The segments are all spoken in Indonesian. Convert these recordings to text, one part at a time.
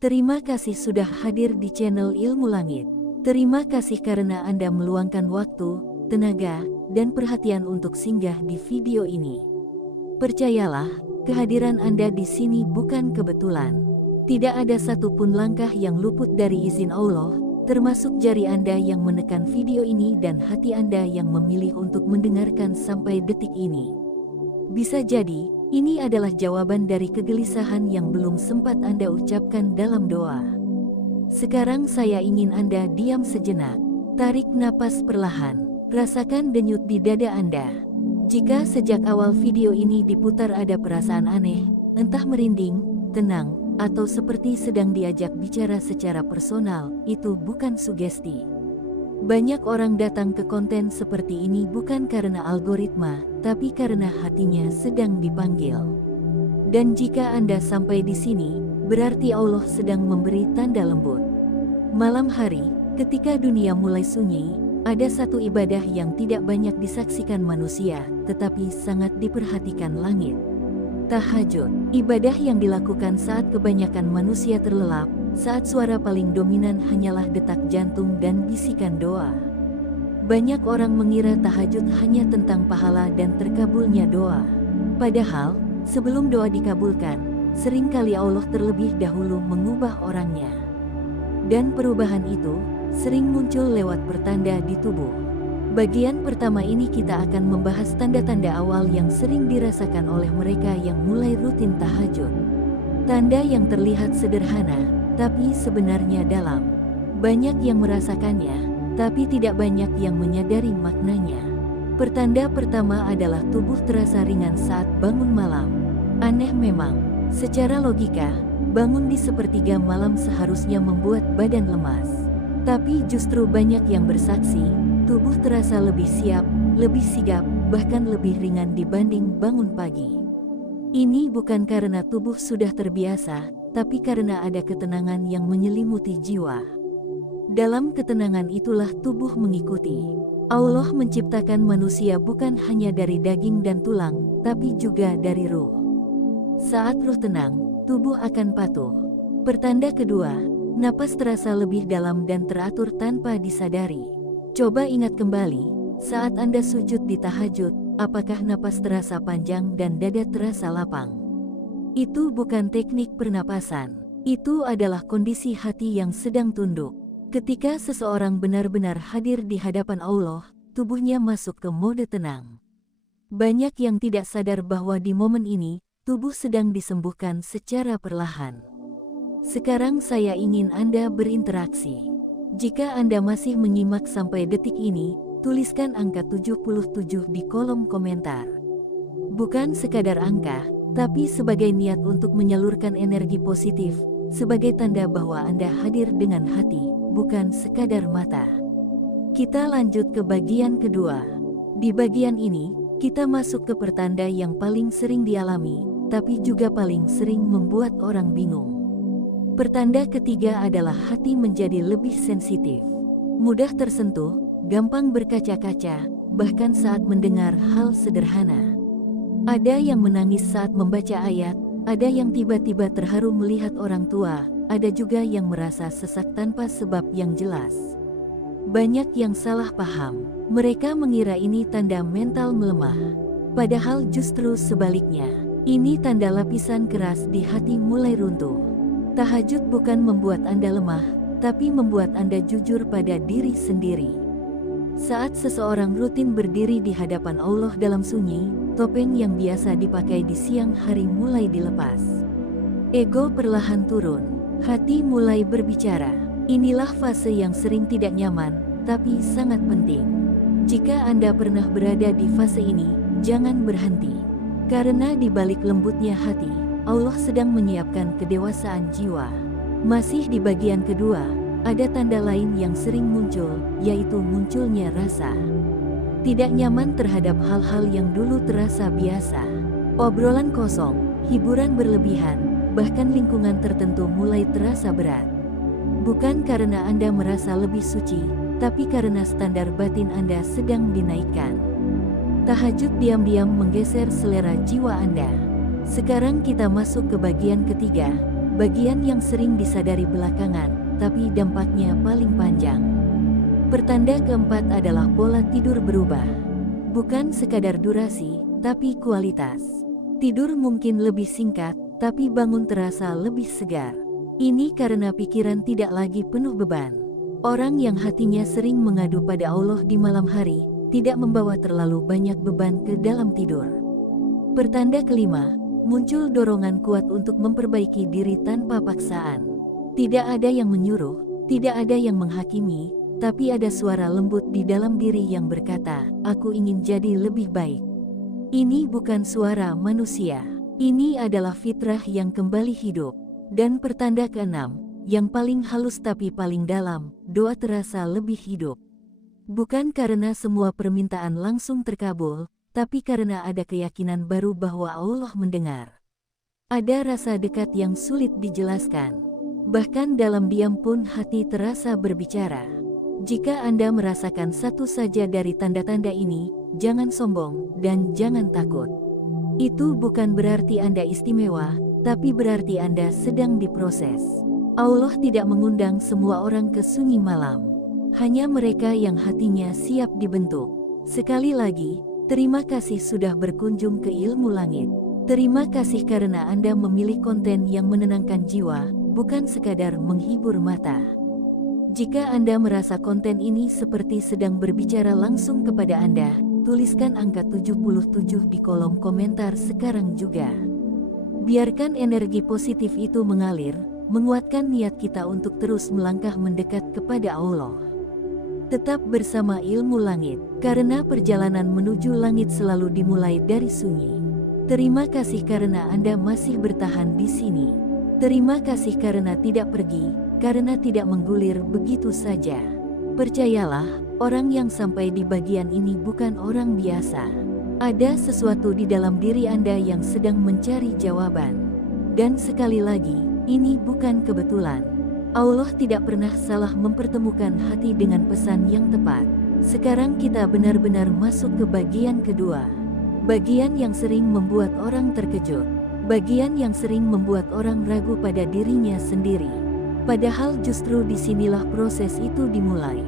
Terima kasih sudah hadir di channel Ilmu Langit. Terima kasih karena Anda meluangkan waktu, tenaga, dan perhatian untuk singgah di video ini. Percayalah, kehadiran Anda di sini bukan kebetulan. Tidak ada satupun langkah yang luput dari izin Allah, termasuk jari Anda yang menekan video ini dan hati Anda yang memilih untuk mendengarkan sampai detik ini. Bisa jadi, ini adalah jawaban dari kegelisahan yang belum sempat Anda ucapkan dalam doa. Sekarang saya ingin Anda diam sejenak. Tarik napas perlahan, rasakan denyut di dada Anda. Jika sejak awal video ini diputar ada perasaan aneh, entah merinding, tenang, atau seperti sedang diajak bicara secara personal, itu bukan sugesti. Banyak orang datang ke konten seperti ini bukan karena algoritma, tapi karena hatinya sedang dipanggil. Dan jika Anda sampai di sini, berarti Allah sedang memberi tanda lembut. Malam hari, ketika dunia mulai sunyi, ada satu ibadah yang tidak banyak disaksikan manusia, tetapi sangat diperhatikan langit. Tahajud, ibadah yang dilakukan saat kebanyakan manusia terlelap, saat suara paling dominan hanyalah detak jantung dan bisikan doa. Banyak orang mengira tahajud hanya tentang pahala dan terkabulnya doa. Padahal, sebelum doa dikabulkan, seringkali Allah terlebih dahulu mengubah orangnya. Dan perubahan itu sering muncul lewat pertanda di tubuh. Bagian pertama ini kita akan membahas tanda-tanda awal yang sering dirasakan oleh mereka yang mulai rutin tahajud. Tanda yang terlihat sederhana, tapi sebenarnya dalam. Banyak yang merasakannya, tapi tidak banyak yang menyadari maknanya. Pertanda pertama adalah tubuh terasa ringan saat bangun malam. Aneh memang, secara logika, bangun di sepertiga malam seharusnya membuat badan lemas. Tapi justru banyak yang bersaksi, tubuh terasa lebih siap, lebih sigap, bahkan lebih ringan dibanding bangun pagi. Ini bukan karena tubuh sudah terbiasa, tapi karena ada ketenangan yang menyelimuti jiwa. Dalam ketenangan itulah tubuh mengikuti. Allah menciptakan manusia bukan hanya dari daging dan tulang, tapi juga dari ruh. Saat ruh tenang, tubuh akan patuh. Pertanda kedua, napas terasa lebih dalam dan teratur tanpa disadari. Coba ingat kembali, saat Anda sujud di tahajud, apakah napas terasa panjang dan dada terasa lapang? Itu bukan teknik pernapasan, itu adalah kondisi hati yang sedang tunduk. Ketika seseorang benar-benar hadir di hadapan Allah, tubuhnya masuk ke mode tenang. Banyak yang tidak sadar bahwa di momen ini, tubuh sedang disembuhkan secara perlahan. Sekarang saya ingin Anda berinteraksi. Jika Anda masih menyimak sampai detik ini, tuliskan angka 77 di kolom komentar. Bukan sekadar angka, tapi sebagai niat untuk menyalurkan energi positif, sebagai tanda bahwa Anda hadir dengan hati, bukan sekadar mata. Kita lanjut ke bagian kedua. Di bagian ini, kita masuk ke pertanda yang paling sering dialami, tapi juga paling sering membuat orang bingung. Pertanda ketiga adalah hati menjadi lebih sensitif. Mudah tersentuh, gampang berkaca-kaca, bahkan saat mendengar hal sederhana. Ada yang menangis saat membaca ayat, ada yang tiba-tiba terharu melihat orang tua, ada juga yang merasa sesak tanpa sebab yang jelas. Banyak yang salah paham, mereka mengira ini tanda mental melemah. Padahal justru sebaliknya, ini tanda lapisan keras di hati mulai runtuh. Tahajud bukan membuat Anda lemah, tapi membuat Anda jujur pada diri sendiri. Saat seseorang rutin berdiri di hadapan Allah dalam sunyi, topeng yang biasa dipakai di siang hari mulai dilepas. Ego perlahan turun, hati mulai berbicara. Inilah fase yang sering tidak nyaman, tapi sangat penting. Jika Anda pernah berada di fase ini, jangan berhenti. Karena di balik lembutnya hati, Allah sedang menyiapkan kedewasaan jiwa. Masih di bagian kedua, ada tanda lain yang sering muncul, yaitu munculnya rasa tidak nyaman terhadap hal-hal yang dulu terasa biasa. Obrolan kosong, hiburan berlebihan, bahkan lingkungan tertentu mulai terasa berat. Bukan karena Anda merasa lebih suci, tapi karena standar batin Anda sedang dinaikkan. Tahajud diam-diam menggeser selera jiwa Anda. Sekarang kita masuk ke bagian ketiga, bagian yang sering disadari belakangan, tapi dampaknya paling panjang. Pertanda keempat adalah pola tidur berubah. Bukan sekadar durasi, tapi kualitas. Tidur mungkin lebih singkat, tapi bangun terasa lebih segar. Ini karena pikiran tidak lagi penuh beban. Orang yang hatinya sering mengadu pada Allah di malam hari, tidak membawa terlalu banyak beban ke dalam tidur. Pertanda kelima, muncul dorongan kuat untuk memperbaiki diri tanpa paksaan. Tidak ada yang menyuruh, tidak ada yang menghakimi, tapi ada suara lembut di dalam diri yang berkata, "Aku ingin jadi lebih baik." Ini bukan suara manusia. Ini adalah fitrah yang kembali hidup. Dan pertanda keenam, yang paling halus tapi paling dalam, doa terasa lebih hidup. Bukan karena semua permintaan langsung terkabul, tapi karena ada keyakinan baru bahwa Allah mendengar. Ada rasa dekat yang sulit dijelaskan. Bahkan dalam diam pun hati terasa berbicara. Jika Anda merasakan satu saja dari tanda-tanda ini, jangan sombong dan jangan takut. Itu bukan berarti Anda istimewa, tapi berarti Anda sedang diproses. Allah tidak mengundang semua orang ke sunyi malam. Hanya mereka yang hatinya siap dibentuk. Sekali lagi, terima kasih sudah berkunjung ke Ilmu Langit. Terima kasih karena Anda memilih konten yang menenangkan jiwa, bukan sekadar menghibur mata. Jika Anda merasa konten ini seperti sedang berbicara langsung kepada Anda, tuliskan angka 77 di kolom komentar sekarang juga. Biarkan energi positif itu mengalir, menguatkan niat kita untuk terus melangkah mendekat kepada Allah. Tetap bersama Ilmu Langit, karena perjalanan menuju langit selalu dimulai dari sunyi. Terima kasih karena Anda masih bertahan di sini. Terima kasih karena tidak pergi, karena tidak menggulir begitu saja. Percayalah, orang yang sampai di bagian ini bukan orang biasa. Ada sesuatu di dalam diri Anda yang sedang mencari jawaban. Dan sekali lagi, ini bukan kebetulan. Allah tidak pernah salah mempertemukan hati dengan pesan yang tepat. Sekarang kita benar-benar masuk ke bagian kedua. Bagian yang sering membuat orang terkejut. Bagian yang sering membuat orang ragu pada dirinya sendiri. Padahal justru disinilah proses itu dimulai.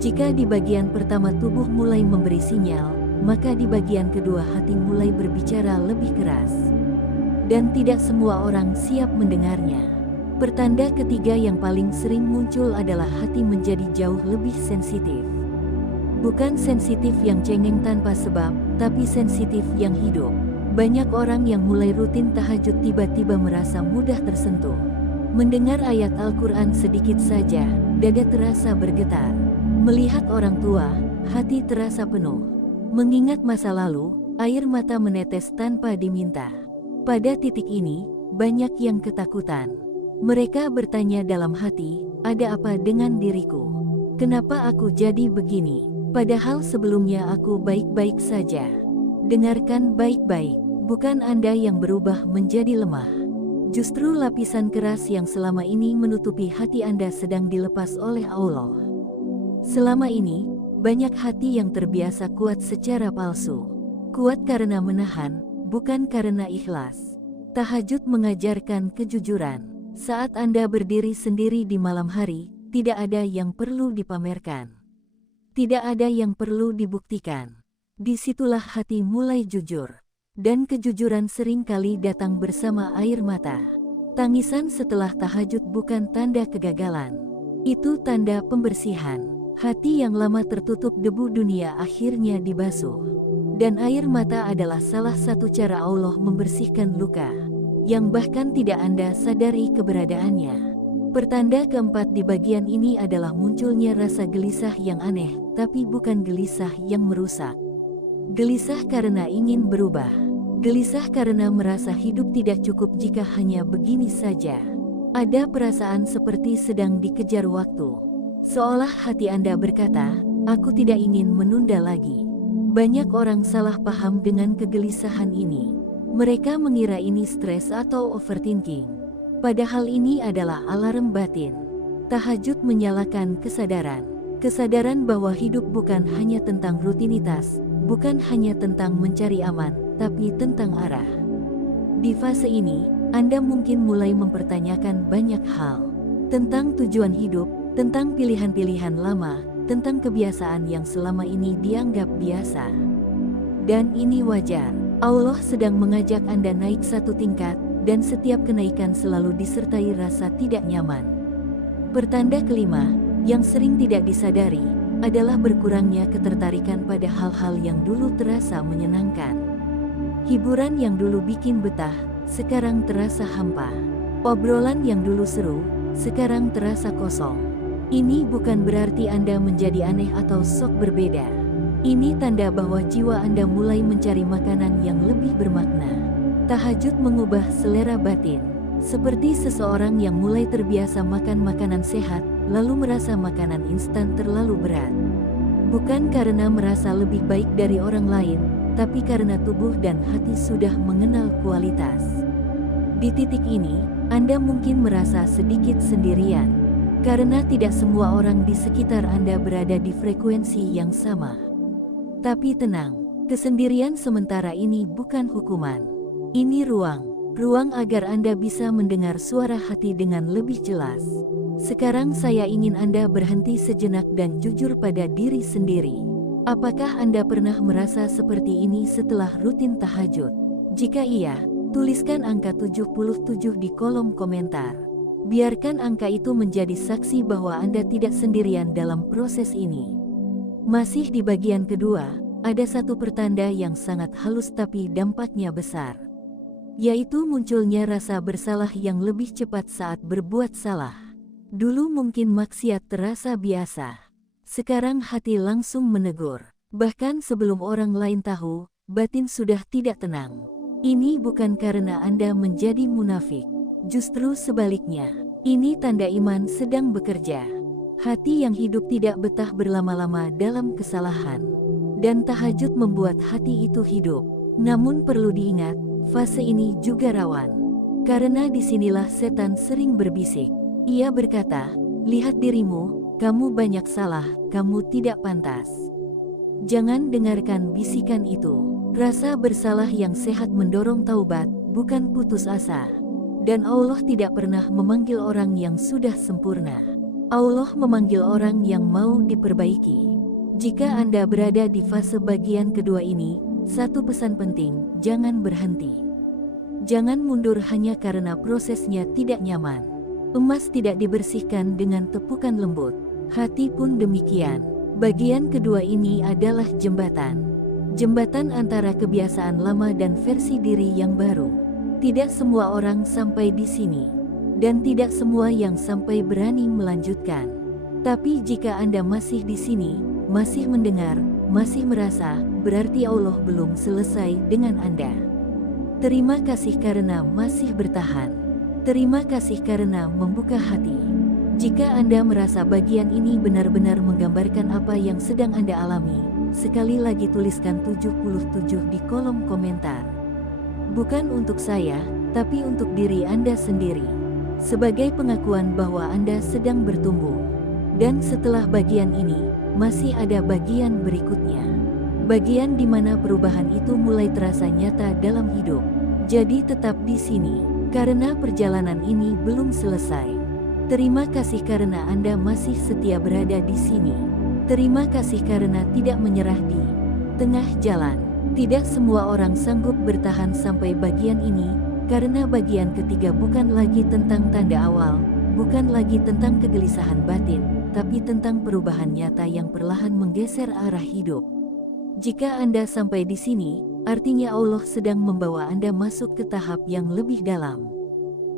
Jika di bagian pertama tubuh mulai memberi sinyal, maka di bagian kedua hati mulai berbicara lebih keras. Dan tidak semua orang siap mendengarnya. Pertanda ketiga yang paling sering muncul adalah hati menjadi jauh lebih sensitif. Bukan sensitif yang cengeng tanpa sebab, tapi sensitif yang hidup. Banyak orang yang mulai rutin tahajud tiba-tiba merasa mudah tersentuh. Mendengar ayat Al-Quran sedikit saja, dada terasa bergetar. Melihat orang tua, hati terasa penuh. Mengingat masa lalu, air mata menetes tanpa diminta. Pada titik ini, banyak yang ketakutan. Mereka bertanya dalam hati, ada apa dengan diriku? Kenapa aku jadi begini? Padahal sebelumnya aku baik-baik saja. Dengarkan baik-baik, bukan Anda yang berubah menjadi lemah. Justru lapisan keras yang selama ini menutupi hati Anda sedang dilepas oleh Allah. Selama ini, banyak hati yang terbiasa kuat secara palsu. Kuat karena menahan, bukan karena ikhlas. Tahajud mengajarkan kejujuran. Saat Anda berdiri sendiri di malam hari, tidak ada yang perlu dipamerkan. Tidak ada yang perlu dibuktikan. Disitulah hati mulai jujur. Dan kejujuran seringkali datang bersama air mata. Tangisan setelah tahajud bukan tanda kegagalan. Itu tanda pembersihan. Hati yang lama tertutup debu dunia akhirnya dibasuh. Dan air mata adalah salah satu cara Allah membersihkan luka, yang bahkan tidak Anda sadari keberadaannya. Pertanda keempat di bagian ini adalah munculnya rasa gelisah yang aneh, tapi bukan gelisah yang merusak. Gelisah karena ingin berubah. Gelisah karena merasa hidup tidak cukup jika hanya begini saja. Ada perasaan seperti sedang dikejar waktu. Seolah hati Anda berkata, aku tidak ingin menunda lagi. Banyak orang salah paham dengan kegelisahan ini. Mereka mengira ini stres atau overthinking. Padahal ini adalah alarm batin. Tahajud menyalakan kesadaran. Kesadaran bahwa hidup bukan hanya tentang rutinitas, bukan hanya tentang mencari aman, tapi tentang arah. Di fase ini, Anda mungkin mulai mempertanyakan banyak hal. Tentang tujuan hidup, tentang pilihan-pilihan lama, tentang kebiasaan yang selama ini dianggap biasa. Dan ini wajar. Allah sedang mengajak Anda naik satu tingkat, dan setiap kenaikan selalu disertai rasa tidak nyaman. Pertanda kelima, yang sering tidak disadari, adalah berkurangnya ketertarikan pada hal-hal yang dulu terasa menyenangkan. Hiburan yang dulu bikin betah, sekarang terasa hampa. Obrolan yang dulu seru, sekarang terasa kosong. Ini bukan berarti Anda menjadi aneh atau sok berbeda. Ini tanda bahwa jiwa Anda mulai mencari makanan yang lebih bermakna. Tahajud mengubah selera batin. Seperti seseorang yang mulai terbiasa makan makanan sehat, lalu merasa makanan instan terlalu berat. Bukan karena merasa lebih baik dari orang lain, tapi karena tubuh dan hati sudah mengenal kualitas. Di titik ini, Anda mungkin merasa sedikit sendirian, karena tidak semua orang di sekitar Anda berada di frekuensi yang sama. Tapi tenang, kesendirian sementara ini bukan hukuman. Ini ruang agar Anda bisa mendengar suara hati dengan lebih jelas. Sekarang saya ingin Anda berhenti sejenak dan jujur pada diri sendiri. Apakah Anda pernah merasa seperti ini setelah rutin tahajud? Jika iya, tuliskan angka 77 di kolom komentar. Biarkan angka itu menjadi saksi bahwa Anda tidak sendirian dalam proses ini. Masih di bagian kedua, ada satu pertanda yang sangat halus tapi dampaknya besar. Yaitu munculnya rasa bersalah yang lebih cepat saat berbuat salah. Dulu mungkin maksiat terasa biasa. Sekarang hati langsung menegur. Bahkan sebelum orang lain tahu, batin sudah tidak tenang. Ini bukan karena Anda menjadi munafik. Justru sebaliknya, ini tanda iman sedang bekerja. Hati yang hidup tidak betah berlama-lama dalam kesalahan. Dan tahajud membuat hati itu hidup. Namun perlu diingat, fase ini juga rawan. Karena disinilah setan sering berbisik. Ia berkata, lihat dirimu, kamu banyak salah, kamu tidak pantas. Jangan dengarkan bisikan itu. Rasa bersalah yang sehat mendorong taubat, bukan putus asa. Dan Allah tidak pernah memanggil orang yang sudah sempurna. Allah memanggil orang yang mau diperbaiki. Jika Anda berada di fase bagian kedua ini, satu pesan penting, jangan berhenti. Jangan mundur hanya karena prosesnya tidak nyaman. Emas tidak dibersihkan dengan tepukan lembut. Hati pun demikian. Bagian kedua ini adalah jembatan. Jembatan antara kebiasaan lama dan versi diri yang baru. Tidak semua orang sampai di sini. Dan tidak semua yang sampai berani melanjutkan. Tapi jika Anda masih di sini, masih mendengar, masih merasa, berarti Allah belum selesai dengan Anda. Terima kasih karena masih bertahan. Terima kasih karena membuka hati. Jika Anda merasa bagian ini benar-benar menggambarkan apa yang sedang Anda alami, sekali lagi tuliskan 77 di kolom komentar. Bukan untuk saya, tapi untuk diri Anda sendiri. Sebagai pengakuan bahwa Anda sedang bertumbuh. Dan setelah bagian ini, masih ada bagian berikutnya. Bagian di mana perubahan itu mulai terasa nyata dalam hidup. Jadi tetap di sini, karena perjalanan ini belum selesai. Terima kasih karena Anda masih setia berada di sini. Terima kasih karena tidak menyerah di tengah jalan. Tidak semua orang sanggup bertahan sampai bagian ini. Karena bagian ketiga bukan lagi tentang tanda awal, bukan lagi tentang kegelisahan batin, tapi tentang perubahan nyata yang perlahan menggeser arah hidup. Jika Anda sampai di sini, artinya Allah sedang membawa Anda masuk ke tahap yang lebih dalam.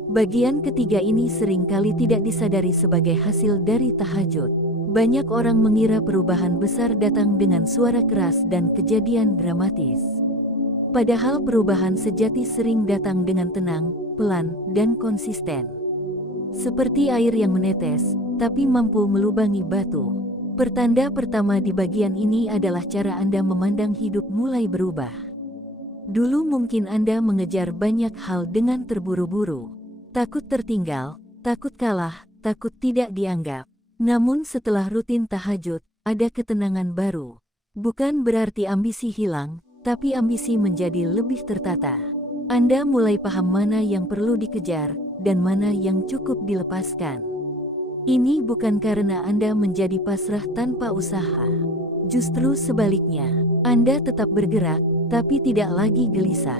Bagian ketiga ini seringkali tidak disadari sebagai hasil dari tahajud. Banyak orang mengira perubahan besar datang dengan suara keras dan kejadian dramatis. Padahal perubahan sejati sering datang dengan tenang, pelan, dan konsisten. Seperti air yang menetes, tapi mampu melubangi batu. Pertanda pertama di bagian ini adalah cara Anda memandang hidup mulai berubah. Dulu mungkin Anda mengejar banyak hal dengan terburu-buru. Takut tertinggal, takut kalah, takut tidak dianggap. Namun setelah rutin tahajud, ada ketenangan baru. Bukan berarti ambisi hilang, tapi ambisi menjadi lebih tertata. Anda mulai paham mana yang perlu dikejar dan mana yang cukup dilepaskan. Ini bukan karena Anda menjadi pasrah tanpa usaha. Justru sebaliknya, Anda tetap bergerak, tapi tidak lagi gelisah.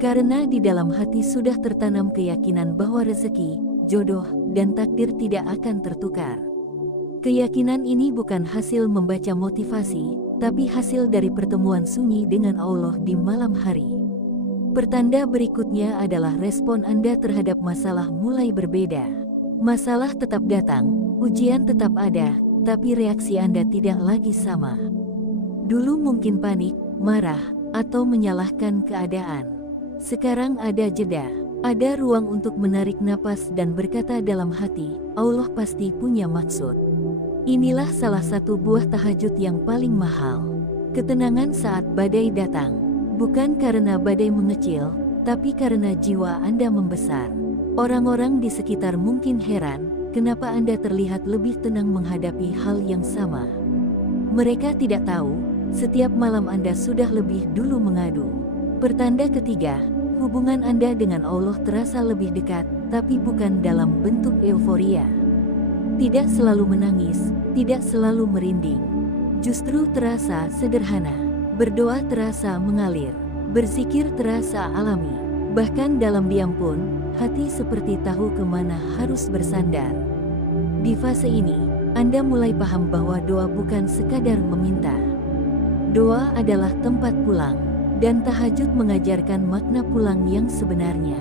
Karena di dalam hati sudah tertanam keyakinan bahwa rezeki, jodoh, dan takdir tidak akan tertukar. Keyakinan ini bukan hasil membaca motivasi, tapi hasil dari pertemuan sunyi dengan Allah di malam hari. Pertanda berikutnya adalah respon Anda terhadap masalah mulai berbeda. Masalah tetap datang, ujian tetap ada, tapi reaksi Anda tidak lagi sama. Dulu mungkin panik, marah, atau menyalahkan keadaan. Sekarang ada jeda, ada ruang untuk menarik napas dan berkata dalam hati, Allah pasti punya maksud. Inilah salah satu buah tahajud yang paling mahal. Ketenangan saat badai datang, bukan karena badai mengecil, tapi karena jiwa Anda membesar. Orang-orang di sekitar mungkin heran, kenapa Anda terlihat lebih tenang menghadapi hal yang sama. Mereka tidak tahu, setiap malam Anda sudah lebih dulu mengadu. Pertanda ketiga, hubungan Anda dengan Allah terasa lebih dekat, tapi bukan dalam bentuk euforia. Tidak selalu menangis, tidak selalu merinding. Justru terasa sederhana. Berdoa terasa mengalir, berzikir terasa alami. Bahkan dalam diam pun, hati seperti tahu kemana harus bersandar. Di fase ini, Anda mulai paham bahwa doa bukan sekadar meminta. Doa adalah tempat pulang, dan tahajud mengajarkan makna pulang yang sebenarnya.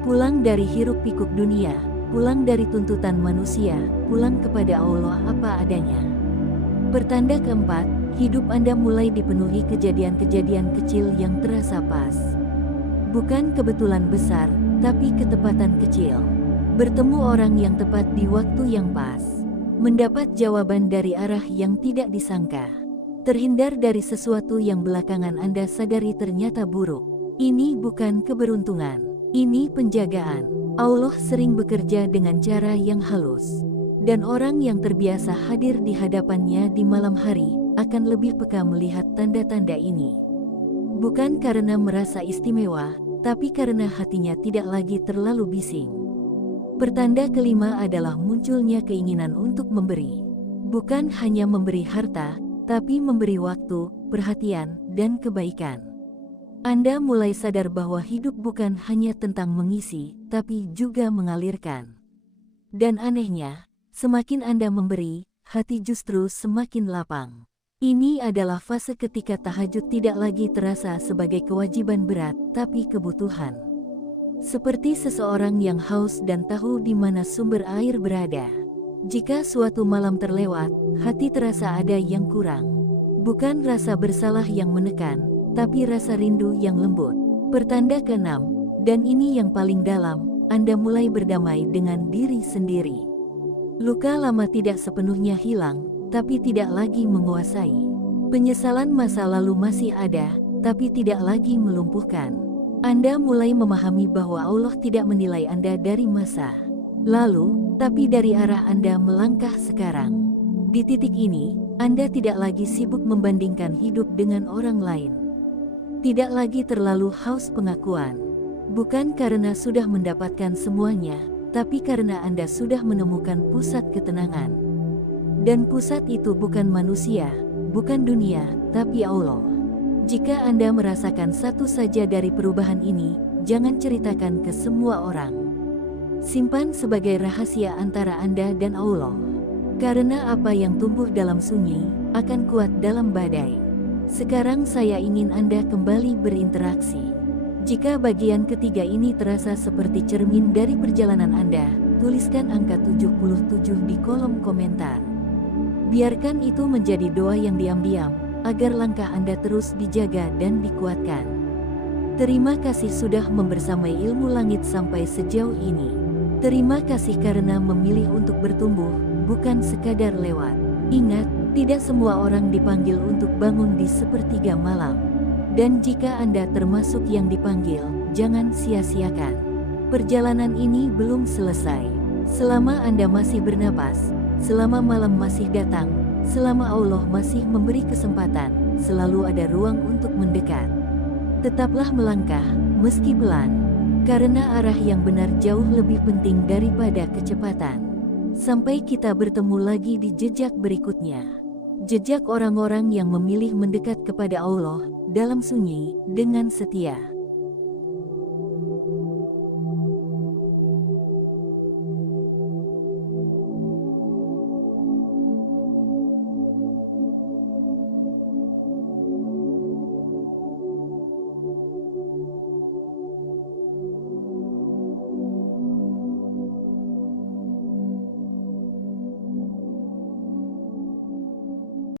Pulang dari hiruk-pikuk dunia, pulang dari tuntutan manusia, pulang kepada Allah apa adanya. Pertanda keempat, hidup Anda mulai dipenuhi kejadian-kejadian kecil yang terasa pas. Bukan kebetulan besar, tapi ketepatan kecil. Bertemu orang yang tepat di waktu yang pas. Mendapat jawaban dari arah yang tidak disangka. Terhindar dari sesuatu yang belakangan Anda sadari ternyata buruk. Ini bukan keberuntungan, ini penjagaan. Allah sering bekerja dengan cara yang halus. Dan orang yang terbiasa hadir di hadapannya di malam hari, akan lebih peka melihat tanda-tanda ini. Bukan karena merasa istimewa, tapi karena hatinya tidak lagi terlalu bising. Pertanda kelima adalah munculnya keinginan untuk memberi. Bukan hanya memberi harta, tapi memberi waktu, perhatian, dan kebaikan. Anda mulai sadar bahwa hidup bukan hanya tentang mengisi, tapi juga mengalirkan. Dan anehnya, semakin Anda memberi, hati justru semakin lapang. Ini adalah fase ketika tahajud tidak lagi terasa sebagai kewajiban berat, tapi kebutuhan. Seperti seseorang yang haus dan tahu di mana sumber air berada. Jika suatu malam terlewat, hati terasa ada yang kurang. Bukan rasa bersalah yang menekan, tapi rasa rindu yang lembut. Pertanda keenam, dan ini yang paling dalam, Anda mulai berdamai dengan diri sendiri. Luka lama tidak sepenuhnya hilang, tapi tidak lagi menguasai. Penyesalan masa lalu masih ada, tapi tidak lagi melumpuhkan. Anda mulai memahami bahwa Allah tidak menilai Anda dari masa lalu, tapi dari arah Anda melangkah sekarang. Di titik ini, Anda tidak lagi sibuk membandingkan hidup dengan orang lain. Tidak lagi terlalu haus pengakuan. Bukan karena sudah mendapatkan semuanya, tapi karena Anda sudah menemukan pusat ketenangan. Dan pusat itu bukan manusia, bukan dunia, tapi Allah. Jika Anda merasakan satu saja dari perubahan ini, jangan ceritakan ke semua orang. Simpan sebagai rahasia antara Anda dan Allah. Karena apa yang tumbuh dalam sunyi, akan kuat dalam badai. Sekarang saya ingin Anda kembali berinteraksi. Jika bagian ketiga ini terasa seperti cermin dari perjalanan Anda, tuliskan angka 77 di kolom komentar. Biarkan itu menjadi doa yang diam-diam, agar langkah Anda terus dijaga dan dikuatkan. Terima kasih sudah membersamai ilmu langit sampai sejauh ini. Terima kasih karena memilih untuk bertumbuh, bukan sekadar lewat. Ingat, tidak semua orang dipanggil untuk bangun di sepertiga malam. Dan jika Anda termasuk yang dipanggil, jangan sia-siakan. Perjalanan ini belum selesai. Selama Anda masih bernapas, selama malam masih datang, selama Allah masih memberi kesempatan, selalu ada ruang untuk mendekat. Tetaplah melangkah, meski pelan, karena arah yang benar jauh lebih penting daripada kecepatan. Sampai kita bertemu lagi di jejak berikutnya. Jejak orang-orang yang memilih mendekat kepada Allah dalam sunyi dengan setia.